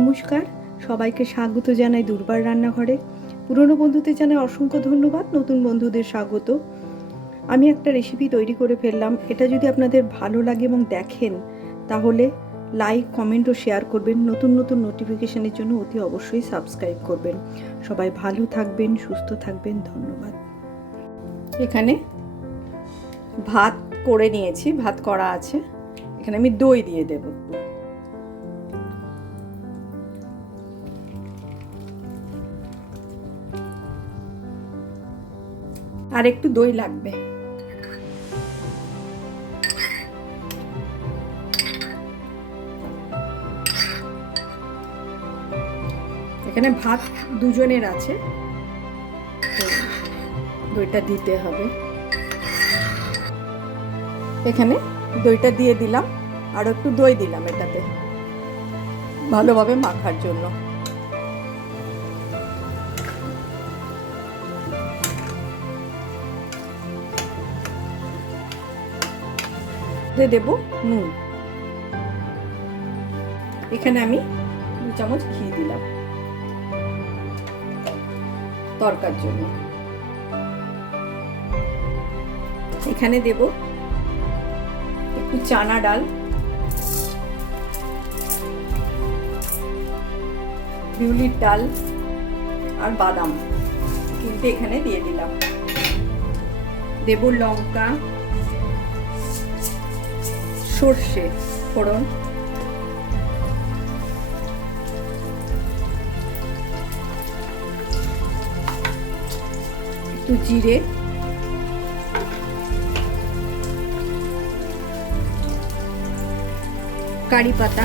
নমস্কার, সবাইকে স্বাগত জানাই দুর্বার রান্নাঘরে। পুরনো বন্ধুদের জানাই অসংখ্য ধন্যবাদ, নতুন বন্ধুদের স্বাগত। আমি একটা রেসিপি তৈরি করে ফেললাম। এটা যদি আপনাদের ভালো লাগে এবং দেখেন তাহলে লাইক, কমেন্ট ও শেয়ার করবেন। নতুন নতুন নোটিফিকেশনের জন্য অতি অবশ্যই সাবস্ক্রাইব করবেন। সবাই ভালো থাকবেন, সুস্থ থাকবেন। ধন্যবাদ। এখানে ভাত করে নিয়েছি, ভাত করা আছে। এখানে আমি দই দিয়ে দেবো। আর একটু দই লাগবে। এখানে ভাত দুজনের আছে, দইটা দিতে হবে। এখানে দইটা দিয়ে দিলাম, আর একটু দই দিলাম এটাতে ভালোভাবে মাখার জন্য। দেব নুন। এখানে আমি 2 চামচ ঘি দিলাম তরকার জন্য। এখানে দেব একটু চানা ডাল, বিউলির ডাল আর বাদাম কিন্তু এখানে দিয়ে দিলাম। দেব লঙ্কা, সর্ষে ফোড়ন, একটু জিরে, কারি পাতা,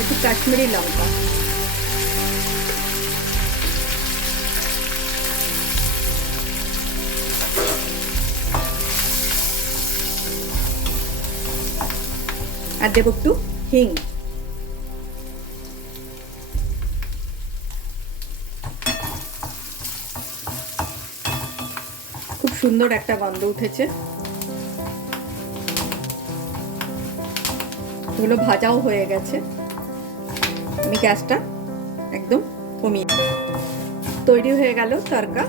একটু কাশ্মীরি লঙ্কা, আর দেব একটু হিং। খুব সুন্দর একটা গন্ধ উঠেছে। এগুলো ভাজাও হয়ে গেছে। আমি গ্যাসটা একদম কমিয়ে, তৈরি হয়ে গেল তরকা।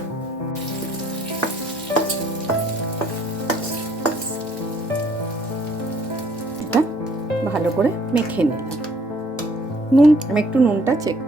এটা ভালো করে মেখে নিলাম। নুন, আমি একটু নুনটা চেক